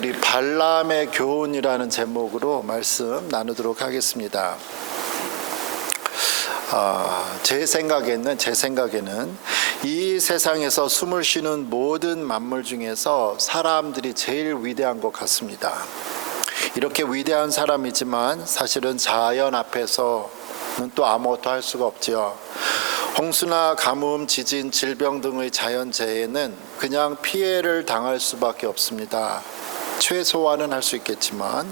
우리 발람의 교훈이라는 제목으로 말씀 나누도록 하겠습니다. 제 생각에는 이 세상에서 숨을 쉬는 모든 만물 중에서 사람들이 제일 위대한 것 같습니다. 이렇게 위대한 사람이지만 사실은 자연 앞에서는 또 아무것도 할 수가 없죠. 홍수나 가뭄, 지진, 질병 등의 자연재해는 그냥 피해를 당할 수밖에 없습니다. 최소화는 할 수 있겠지만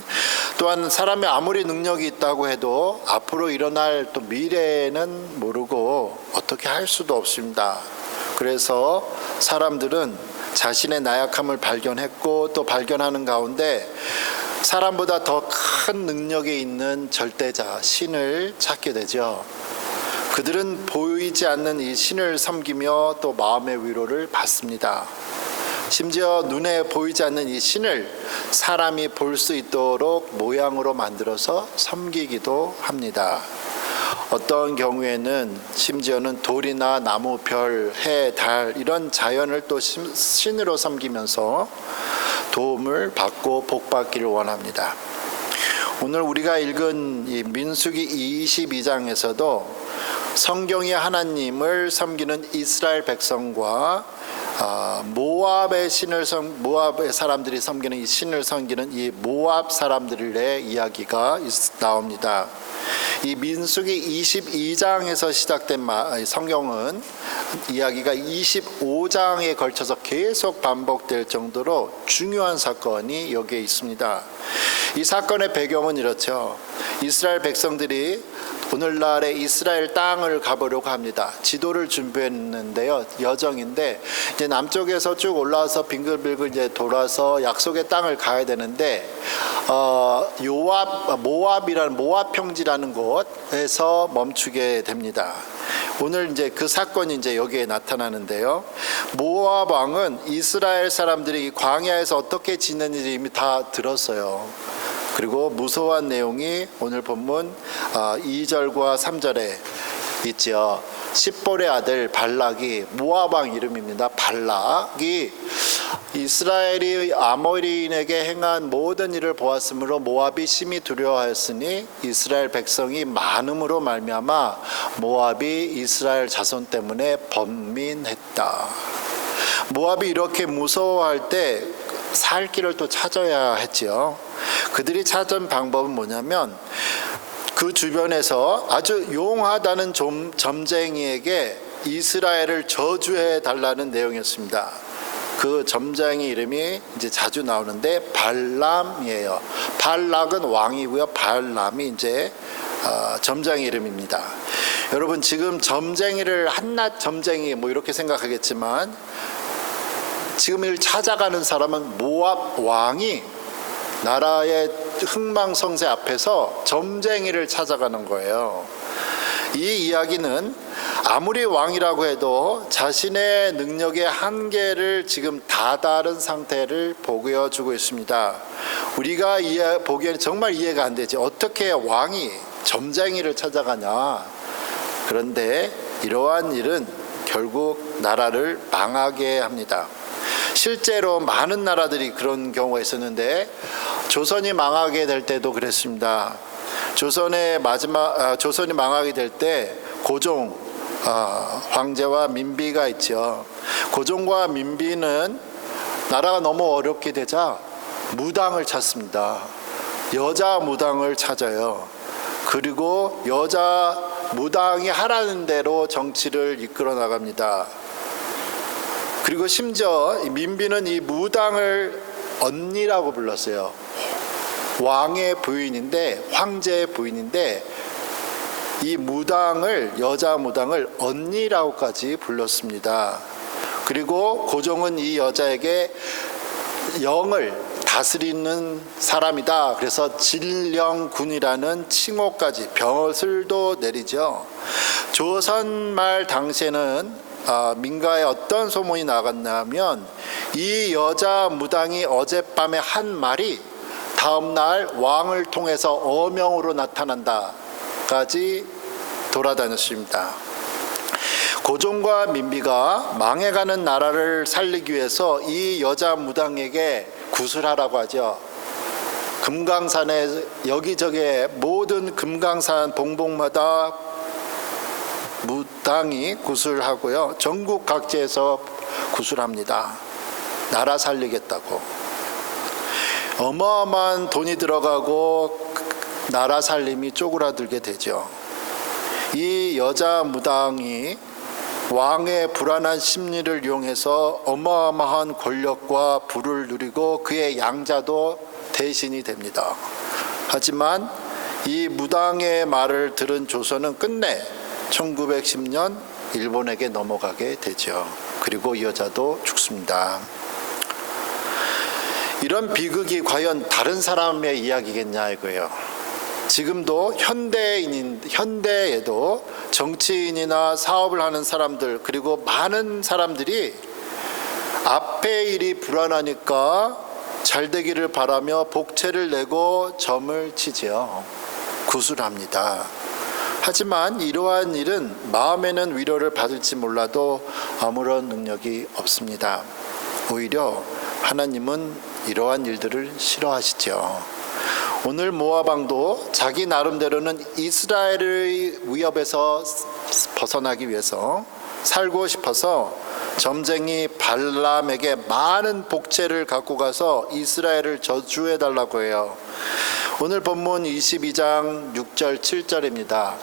또한 사람이 아무리 능력이 있다고 해도 앞으로 일어날 또 미래에는 모르고 어떻게 할 수도 없습니다. 그래서 사람들은 자신의 나약함을 발견했고 또 발견하는 가운데 사람보다 더 큰 능력이 있는 절대자, 신을 찾게 되죠. 그들은 보이지 않는 이 신을 섬기며 또 마음의 위로를 받습니다. 심지어 눈에 보이지 않는 이 신을 사람이 볼 수 있도록 모양으로 만들어서 섬기기도 합니다. 어떤 경우에는 심지어는 돌이나 나무, 별, 해, 달 이런 자연을 또 신으로 섬기면서 도움을 받고 복받기를 원합니다. 오늘 우리가 읽은 이 민수기 22장에서도 성경이 하나님을 섬기는 이스라엘 백성과 모압의 사람들이 섬기는 이 신을 섬기는 이 모압 사람들의 이야기가 나옵니다. 이 민수기 22장에서 시작된 성경은 이야기가 25장에 걸쳐서 계속 반복될 정도로 중요한 사건이 여기에 있습니다. 이 사건의 배경은 이렇죠. 이스라엘 백성들이 오늘날의 이스라엘 땅을 가보려고 합니다. 지도를 준비했는데요. 여정인데 이제 남쪽에서 쭉 올라와서 빙글빙글 이제 돌아서 약속의 땅을 가야 되는데 모압이라는 모압 평지라는 곳에서 멈추게 됩니다. 오늘 이제 그 사건이 이제 여기에 나타나는데요. 모압 왕은 이스라엘 사람들이 광야에서 어떻게 지내는지 이미 다 들었어요. 그리고 무서워한 내용이 오늘 본문 2절과 3절에 있죠. 십볼의 아들 발락이 모압 왕 이름입니다. 발락이 이스라엘이 아모리인에게 행한 모든 일을 보았으므로 모압이 심히 두려워하였으니 이스라엘 백성이 많음으로 말미암아 모압이 이스라엘 자손 때문에 번민했다. 모압이 이렇게 무서워할 때 살 길을 또 찾아야 했지요. 그들이 찾은 방법은 뭐냐면 그 주변에서 아주 용하다는 점쟁이에게 이스라엘을 저주해 달라는 내용이었습니다. 그 점쟁이 이름이 이제 자주 나오는데 발람이에요. 발락은 왕이고요. 발람이 이제 점쟁이 이름입니다. 여러분 지금 점쟁이를 한낱 점쟁이 뭐 이렇게 생각하겠지만 지금 이를 찾아가는 사람은 모압 왕이 나라의 흥망성쇠 앞에서 점쟁이를 찾아가는 거예요. 이 이야기는 아무리 왕이라고 해도 자신의 능력의 한계를 지금 다다른 상태를 보여주고 있습니다. 우리가 보기에는 정말 이해가 안 되지. 어떻게 왕이 점쟁이를 찾아가냐. 그런데 이러한 일은 결국 나라를 망하게 합니다. 실제로 많은 나라들이 그런 경우가 있었는데 조선이 망하게 될 때도 그랬습니다. 조선이 망하게 될 때 고종 황제와 민비가 있죠. 고종과 민비는 나라가 너무 어렵게 되자 무당을 찾습니다. 여자 무당을 찾아요. 그리고 여자 무당이 하라는 대로 정치를 이끌어 나갑니다. 그리고 심지어 민비는 이 무당을 언니라고 불렀어요. 왕의 부인인데 황제의 부인인데 이 여자 무당을 언니라고까지 불렀습니다. 그리고 고종은 이 여자에게 영을 다스리는 사람이다. 그래서 진령군이라는 칭호까지 벼슬도 내리죠. 조선 말 당시에는 민가에 어떤 소문이 나갔냐면 이 여자 무당이 어젯밤에 한 말이 다음날 왕을 통해서 어명으로 나타난다까지 돌아다녔습니다. 고종과 민비가 망해가는 나라를 살리기 위해서 이 여자 무당에게 구슬하라고 하죠. 금강산에 여기저기 모든 금강산 봉봉마다 무당이 구슬하고요. 전국 각지에서 구슬합니다. 나라 살리겠다고. 어마어마한 돈이 들어가고 나라 살림이 쪼그라들게 되죠. 이 여자 무당이 왕의 불안한 심리를 이용해서 어마어마한 권력과 부를 누리고 그의 양자도 대신이 됩니다. 하지만 이 무당의 말을 들은 조선은 끝내 1910년 일본에게 넘어가게 되죠. 그리고 이 여자도 죽습니다. 이런 비극이 과연 다른 사람의 이야기겠냐 이거예요. 지금도 현대에도 정치인이나 사업을 하는 사람들 그리고 많은 사람들이 앞의 일이 불안하니까 잘 되기를 바라며 복채를 내고 점을 치지요. 구술합니다. 하지만 이러한 일은 마음에는 위로를 받을지 몰라도 아무런 능력이 없습니다. 오히려 하나님은 이러한 일들을 싫어하시죠. 오늘 모압 왕도 자기 나름대로는 이스라엘의 위협에서 벗어나기 위해서 살고 싶어서 점쟁이 발람에게 많은 복채를 갖고 가서 이스라엘을 저주해 달라고 해요. 오늘 본문 22장 6절 7절입니다.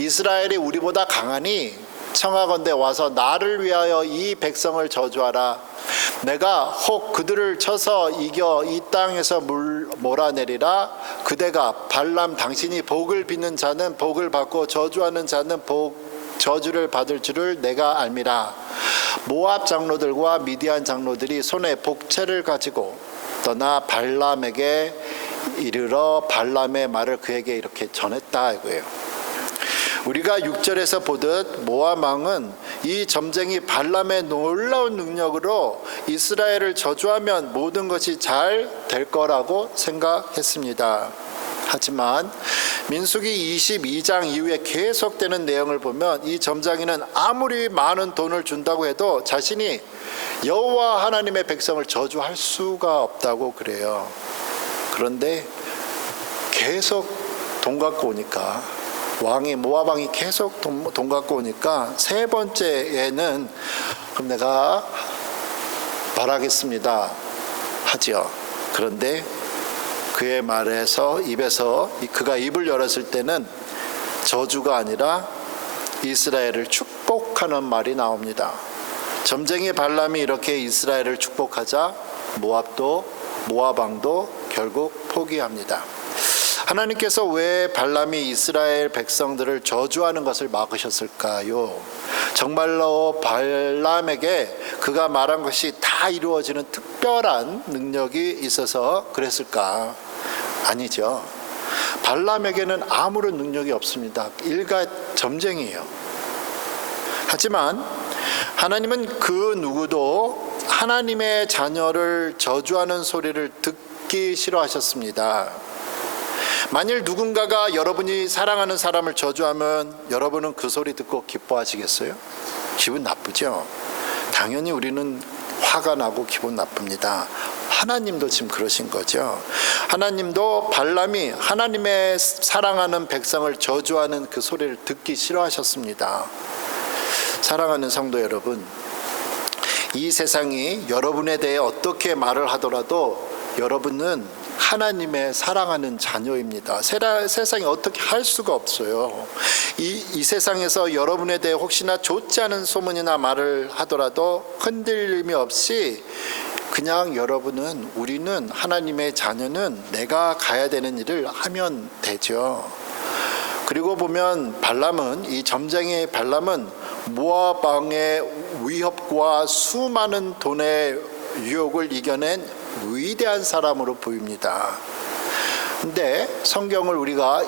이스라엘이 우리보다 강하니 청하건대 와서 나를 위하여 이 백성을 저주하라. 내가 혹 그들을 쳐서 이겨 이 땅에서 몰아내리라. 그대가 발람 당신이 복을 빚는 자는 복을 받고 저주하는 자는 저주를 받을 줄을 내가 알미라. 모압 장로들과 미디안 장로들이 손에 복채를 가지고 떠나 발람에게 이르러 발람의 말을 그에게 이렇게 전했다 이거예요. 우리가 6절에서 보듯 모압 왕은 이 점쟁이 발람의 놀라운 능력으로 이스라엘을 저주하면 모든 것이 잘 될 거라고 생각했습니다. 하지만 민수기 22장 이후에 계속되는 내용을 보면 이 점쟁이는 아무리 많은 돈을 준다고 해도 자신이 여호와 하나님의 백성을 저주할 수가 없다고 그래요. 그런데 계속 돈 갖고 오니까 모압 왕이 계속 돈 갖고 오니까 세 번째에는 그럼 내가 말하겠습니다 하죠. 그런데 그의 말에서 입에서 그가 입을 열었을 때는 저주가 아니라 이스라엘을 축복하는 말이 나옵니다. 점쟁이 발람이 이렇게 이스라엘을 축복하자 모압 왕도 결국 포기합니다. 하나님께서 왜 발람이 이스라엘 백성들을 저주하는 것을 막으셨을까요? 정말로 발람에게 그가 말한 것이 다 이루어지는 특별한 능력이 있어서 그랬을까? 아니죠. 발람에게는 아무런 능력이 없습니다. 일가 점쟁이에요. 하지만 하나님은 그 누구도 하나님의 자녀를 저주하는 소리를 듣기 싫어하셨습니다. 만일 누군가가 여러분이 사랑하는 사람을 저주하면 여러분은 그 소리 듣고 기뻐하시겠어요? 기분 나쁘죠? 당연히 우리는 화가 나고 기분 나쁩니다. 하나님도 지금 그러신 거죠. 하나님도 발람이 하나님의 사랑하는 백성을 저주하는 그 소리를 듣기 싫어하셨습니다. 사랑하는 성도 여러분, 이 세상이 여러분에 대해 어떻게 말을 하더라도 여러분은 하나님의 사랑하는 자녀입니다. 세상이 어떻게 할 수가 없어요. 이 세상에서 여러분에 대해 혹시나 좋지 않은 소문이나 말을 하더라도 흔들림이 없이 그냥 우리는 하나님의 자녀는 내가 가야 되는 일을 하면 되죠. 그리고 보면 이 점쟁이 발람은 모압 왕의 위협과 수많은 돈의 유혹을 이겨낸 위대한 사람으로 보입니다. 근데 성경을 우리가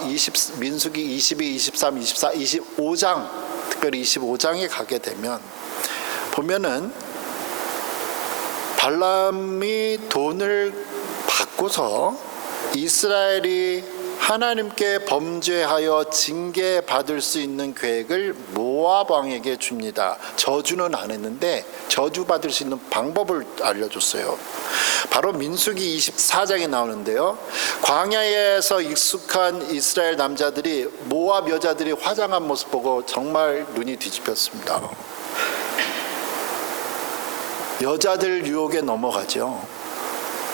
민수기 22, 23, 24, 25장 특별히 25장에 가게 되면 보면은 발람이 돈을 받고서 이스라엘이 하나님께 범죄하여 징계받을 수 있는 계획을 모압 왕에게 줍니다. 저주는 안 했는데 저주받을 수 있는 방법을 알려줬어요. 바로 민수기 24장에 나오는데요. 광야에서 익숙한 이스라엘 남자들이 모압 여자들이 화장한 모습 보고 정말 눈이 뒤집혔습니다. 여자들 유혹에 넘어가죠.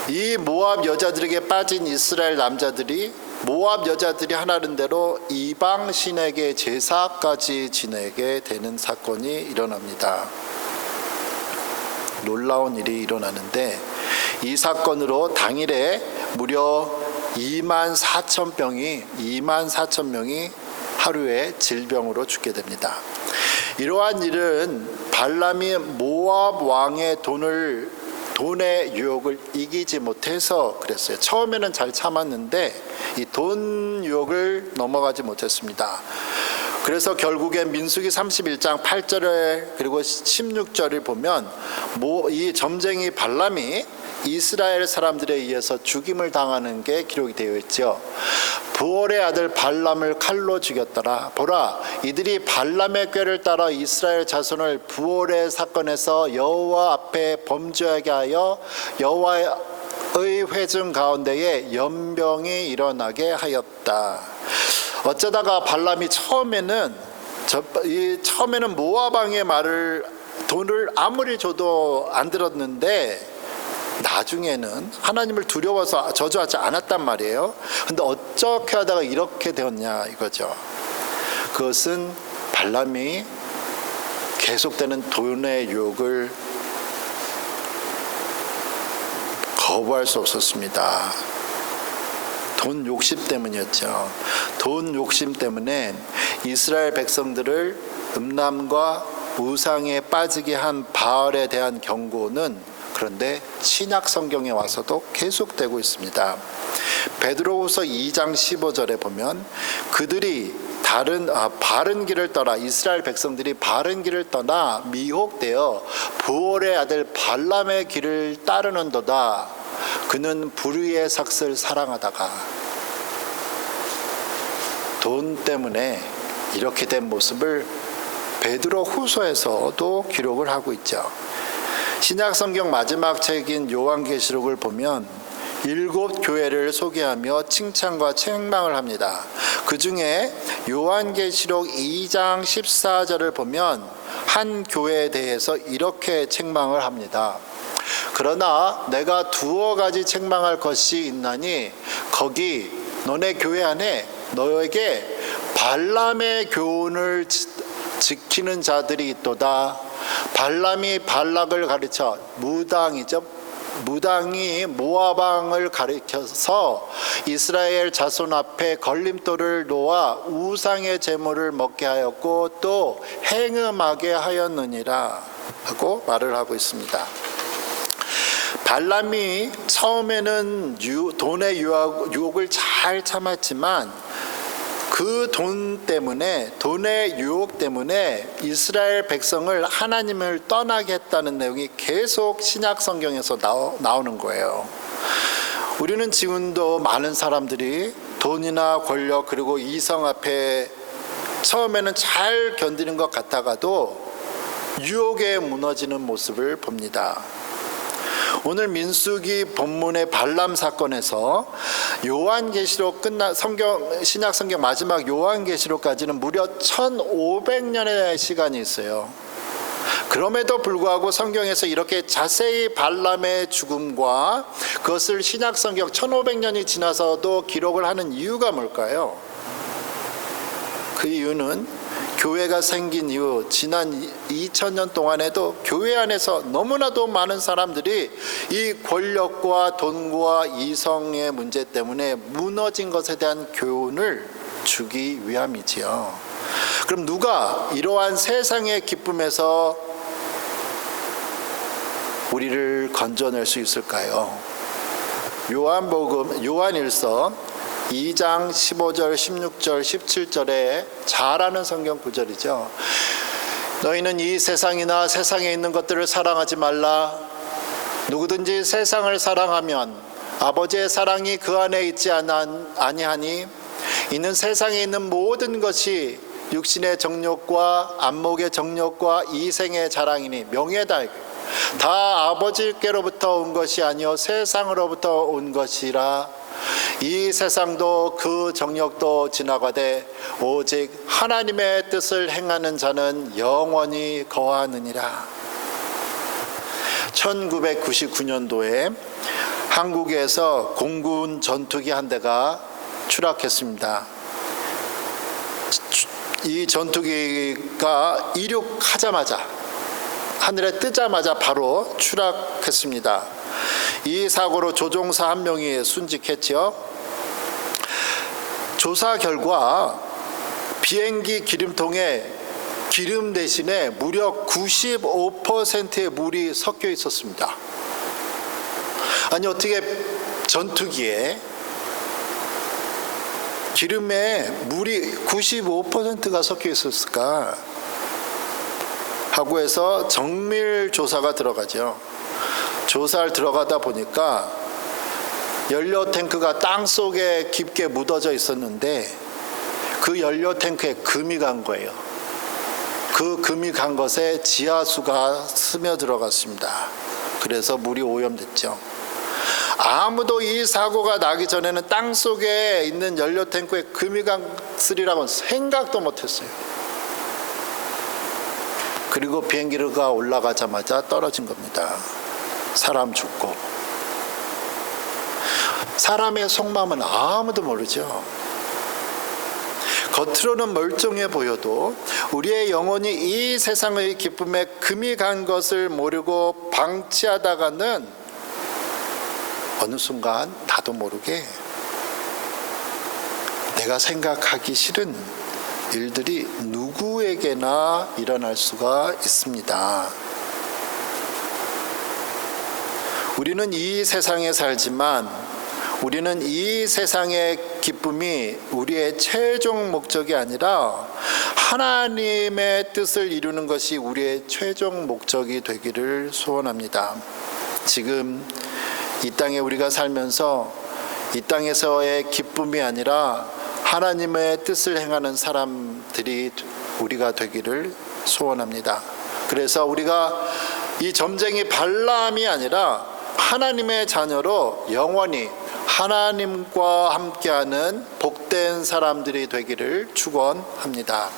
이 모압 여자들에게 빠진 이스라엘 남자들이 모압 여자들이 하라는 대로 이방 신에게 제사까지 지내게 되는 사건이 일어납니다. 놀라운 일이 일어나는데 이 사건으로 당일에 무려 2만 4천 명이 하루에 질병으로 죽게 됩니다. 이러한 일은 발람이 모압 왕의 돈의 유혹을 이기지 못해서 그랬어요. 처음에는 잘 참았는데 이 돈 유혹을 넘어가지 못했습니다. 그래서 결국엔 민수기 31장 8절에 그리고 16절을 보면 이 점쟁이 발람이 이스라엘 사람들에 의해서 죽임을 당하는 게 기록이 되어 있죠. 부올의 아들 발람을 칼로 죽였더라. 보라, 이들이 발람의 꾀를 따라 이스라엘 자손을 부올의 사건에서 여호와 앞에 범죄하게 하여 여호와의 회중 가운데에 연병이 일어나게 하였다. 어쩌다가 발람이 처음에는 모압 왕의 말을 돈을 아무리 줘도 안 들었는데 나중에는 하나님을 두려워서 저주하지 않았단 말이에요. 근데 어떻게 하다가 이렇게 되었냐 이거죠. 그것은 발람이 계속되는 돈의 유혹을 거부할 수 없었습니다. 돈 욕심 때문이었죠. 돈 욕심 때문에 이스라엘 백성들을 음란과 우상에 빠지게 한 바알에 대한 경고는 그런데 신약 성경에 와서도 계속되고 있습니다. 베드로후서 2장 15절에 보면 그들이 바른 길을 떠나 이스라엘 백성들이 바른 길을 떠나 미혹되어 부올의 아들 발람의 길을 따르는도다. 그는 불의의 삭슬 사랑하다가 돈 때문에 이렇게 된 모습을 베드로후서에서도 기록을 하고 있죠. 신약 성경 마지막 책인 요한계시록을 보면 7 교회를 소개하며 칭찬과 책망을 합니다. 그 중에 요한계시록 2장 14절을 보면 한 교회에 대해서 이렇게 책망을 합니다. 그러나 내가 2가지 책망할 것이 있나니 거기 너네 교회 안에 너에게 발람의 교훈을 지키는 자들이 있도다. 발람이 발락을 가르쳐 무당이 모압 왕을 가리켜서 이스라엘 자손 앞에 걸림돌을 놓아 우상의 제물을 먹게 하였고 또 행음하게 하였느니라 하고 말을 하고 있습니다. 발람이 처음에는 돈의 유혹을 잘 참았지만 그 돈의 유혹 때문에 이스라엘 백성을 하나님을 떠나게 했다는 내용이 계속 신약 성경에서 나오는 거예요. 우리는 지금도 많은 사람들이 돈이나 권력 그리고 이성 앞에 처음에는 잘 견디는 것 같다가도 유혹에 무너지는 모습을 봅니다. 오늘 민수기 본문의 발람 사건에서 요한계시록 신약 성경 마지막 요한계시록까지는 무려 1500년의 시간이 있어요. 그럼에도 불구하고 성경에서 이렇게 자세히 발람의 죽음과 그것을 신약 성경 1500년이 지나서도 기록을 하는 이유가 뭘까요? 그 이유는 교회가 생긴 이후 지난 2000년 동안에도 교회 안에서 너무나도 많은 사람들이 이 권력과 돈과 이성의 문제 때문에 무너진 것에 대한 교훈을 주기 위함이지요. 그럼 누가 이러한 세상의 기쁨에서 우리를 건져낼 수 있을까요? 요한일서 2장 15절, 16절, 17절에 잘 아는 성경 구절이죠. 너희는 이 세상이나 세상에 있는 것들을 사랑하지 말라. 누구든지 세상을 사랑하면 아버지의 사랑이 그 안에 있지 아니하니 이는 세상에 있는 모든 것이 육신의 정욕과 안목의 정욕과 이생의 자랑이니 명예다. 다 아버지께로부터 온 것이 아니요 세상으로부터 온 것이라. 이 세상도 그 정욕도 지나가되 오직 하나님의 뜻을 행하는 자는 영원히 거하느니라. 1999년도에 한국에서 공군 전투기 한 대가 추락했습니다. 이 전투기가 이륙하자마자 하늘에 뜨자마자 바로 추락했습니다. 이 사고로 조종사 한 명이 순직했죠. 조사 결과 비행기 기름통에 기름 대신에 무려 95%의 물이 섞여 있었습니다. 아니 어떻게 전투기에 기름에 물이 95%가 섞여 있었을까 하고 해서 정밀 조사가 들어가죠. 조사를 들어가다 보니까 연료 탱크가 땅 속에 깊게 묻어져 있었는데 그 연료 탱크에 금이 간 거예요. 그 금이 간 것에 지하수가 스며 들어갔습니다. 그래서 물이 오염됐죠. 아무도 이 사고가 나기 전에는 땅 속에 있는 연료 탱크에 금이 갔으리라고는 생각도 못했어요. 그리고 비행기가 올라가자마자 떨어진 겁니다. 사람 죽고. 사람의 속마음은 아무도 모르죠. 겉으로는 멀쩡해 보여도 우리의 영혼이 이 세상의 기쁨에 금이 간 것을 모르고 방치하다가는 어느 순간 나도 모르게 내가 생각하기 싫은 일들이 누구에게나 일어날 수가 있습니다. 우리는 이 세상에 살지만 우리는 이 세상의 기쁨이 우리의 최종 목적이 아니라 하나님의 뜻을 이루는 것이 우리의 최종 목적이 되기를 소원합니다. 지금 이 땅에 우리가 살면서 이 땅에서의 기쁨이 아니라 하나님의 뜻을 행하는 사람들이 우리가 되기를 소원합니다. 그래서 우리가 이 점쟁이 발람이 아니라 하나님의 자녀로 영원히 하나님과 함께하는 복된 사람들이 되기를 축원합니다.